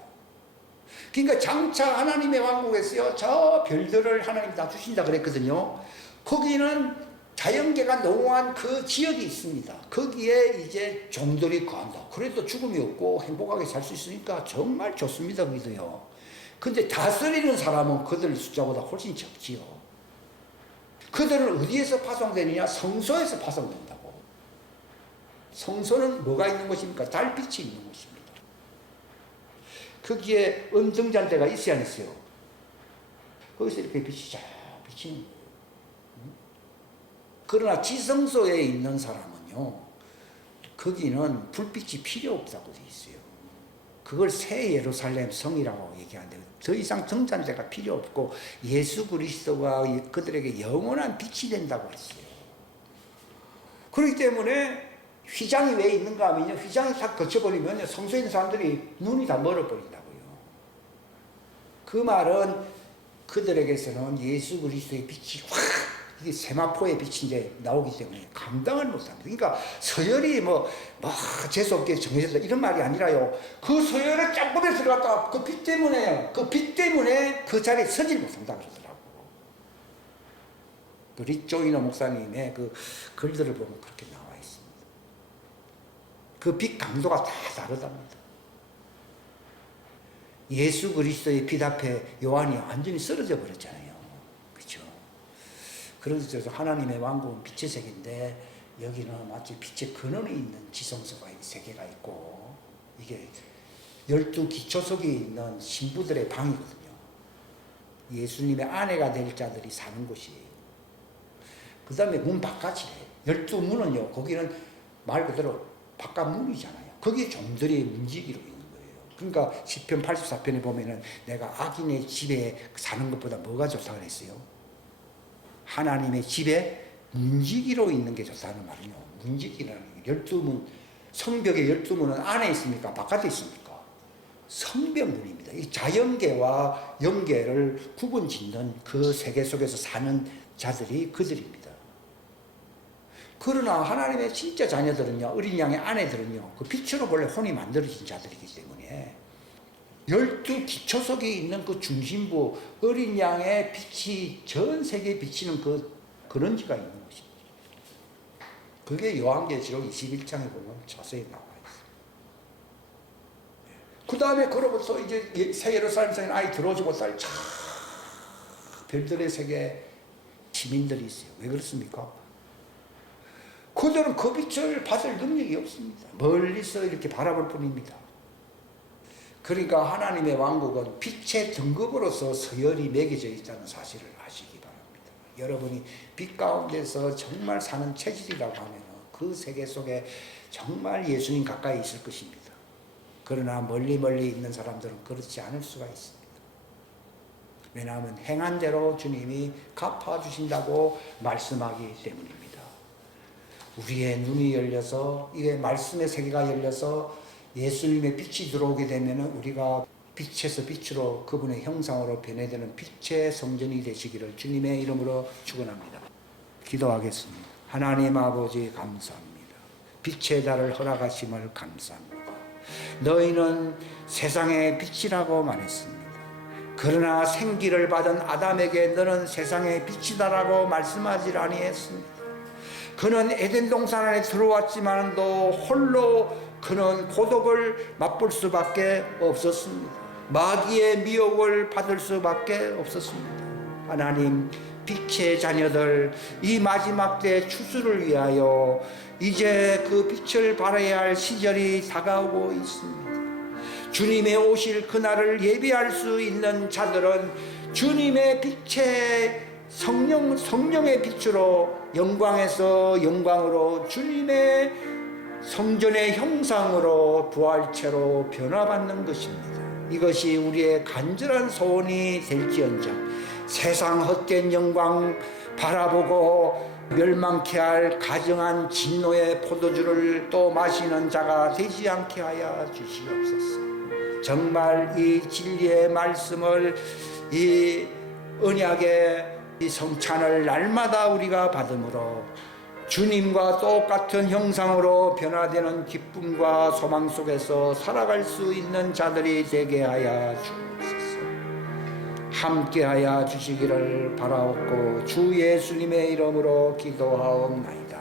그러니까 장차 하나님의 왕국에서요, 저 별들을 하나님 다 주신다 그랬거든요. 거기는 자연계가 농후한 그 지역이 있습니다. 거기에 이제 종들이 거한다. 그래도 죽음이 없고 행복하게 살 수 있으니까 정말 좋습니다. 거기도요. 근데 다스리는 사람은 그들 숫자보다 훨씬 적지요. 그들은 어디에서 파송되느냐? 성소에서 파송된다고. 성소는 뭐가 있는 곳입니까? 달빛이 있는 곳입니다. 거기에 은등잔대가 있어야 안 있어요? 거기서 이렇게 빛이 쫙 비치는 거예요. 그러나 지성소에 있는 사람은요, 거기는 불빛이 필요 없다고 되어 있어요. 그걸 새 예루살렘 성이라고 얘기하는데 더 이상 등잔대가 필요 없고 예수 그리스도가 그들에게 영원한 빛이 된다고 했어요. 그렇기 때문에 휘장이 왜 있는가 하면요, 휘장이 다 거쳐버리면 성소에 있는 사람들이 눈이 다 멀어버린다고요. 그 말은 그들에게서는 예수 그리스도의 빛이 확 이게 세마포의 빛이 이제 나오기 때문에 감당을 못합니다. 그러니까 서열이 재수없게 정해졌다 이런 말이 아니라요. 그 서열의 짬밥에 들어갔다가 그 빛 때문에 그 자리에 서질 못한다 그러더라고. 그 리조이너 목사님의 그 글들을 보면 그렇게 나와 있습니다. 그 빛 강도가 다 다르답니다. 예수 그리스도의 빛 앞에 요한이 완전히 쓰러져 버렸잖아요. 그래서 하나님의 왕국은 빛의 세계인데 여기는 마치 빛의 근원에 있는 지성소가 세 개가 있고 이게 12기초석에 있는 신부들의 방이거든요. 예수님의 아내가 될 자들이 사는 곳이에요. 그 다음에 문 바깥이래요. 12문은요, 거기는 말 그대로 바깥 문이잖아요. 거기에 종들이 문지기로 있는 거예요. 그러니까 시편 84편에 보면은 내가 악인의 집에 사는 것보다 뭐가 좋다고 그랬어요? 하나님의 집에 문지기로 있는 게 좋다는 말이요. 문지기라는 게 12문, 성벽의 12문은 안에 있습니까? 바깥에 있습니까? 성벽문입니다. 이 자연계와 영계를 구분 짓는 그 세계 속에서 사는 자들이 그들입니다. 그러나 하나님의 진짜 자녀들은요, 어린 양의 아내들은요, 그 빛으로 본래 혼이 만들어진 자들이기 때문에 12기초석에 있는 그 중심부 어린 양의 빛이 전 세계에 비치는 그런 지가 있는 것입니다. 그게 요한계시록 21장에 보면 자세히 나와 있어요. 그 다음에 그로부터 이제 새 예루살렘 성에 아예 들어오지 못할 별들의 세계 시민들이 있어요. 왜 그렇습니까? 그들은 그 빛을 받을 능력이 없습니다. 멀리서 이렇게 바라볼 뿐입니다. 그러니까 하나님의 왕국은 빛의 등급으로서 서열이 매겨져 있다는 사실을 아시기 바랍니다. 여러분이 빛 가운데서 정말 사는 체질이라고 하면 그 세계 속에 정말 예수님 가까이 있을 것입니다. 그러나 멀리 있는 사람들은 그렇지 않을 수가 있습니다. 왜냐하면 행한 대로 주님이 갚아주신다고 말씀하기 때문입니다. 우리의 눈이 열려서 이게 말씀의 세계가 열려서 예수님의 빛이 들어오게 되면 우리가 빛에서 빛으로 그분의 형상으로 변해되는 빛의 성전이 되시기를 주님의 이름으로 축원합니다. 기도하겠습니다. 하나님 아버지 감사합니다. 빛의 달을 허락하심을 감사합니다. 너희는 세상의 빛이라고 말했습니다. 그러나 생기를 받은 아담에게 너는 세상의 빛이다라고 말씀하지 아니했습니다. 그는 에덴 동산 안에 들어왔지만도 홀로 그는 고독을 맛볼 수밖에 없었습니다. 마귀의 미혹을 받을 수밖에 없었습니다. 하나님, 빛의 자녀들, 이 마지막 때 추수를 위하여 이제 그 빛을 발해야 할 시절이 다가오고 있습니다. 주님의 오실 그날을 예비할 수 있는 자들은 주님의 빛의 성령의 빛으로 영광에서 영광으로 주님의 성전의 형상으로 부활체로 변화받는 것입니다. 이것이 우리의 간절한 소원이 될지언정 세상 헛된 영광 바라보고 멸망케 할 가증한 진노의 포도주를 또 마시는 자가 되지 않게 하여 주시옵소서. 정말 이 진리의 말씀을, 이 언약의 이 성찬을 날마다 우리가 받음으로 주님과 똑같은 형상으로 변화되는 기쁨과 소망 속에서 살아갈 수 있는 자들이 되게 하여 주옵소서. 함께하여 주시기를 바라옵고 주 예수님의 이름으로 기도하옵나이다.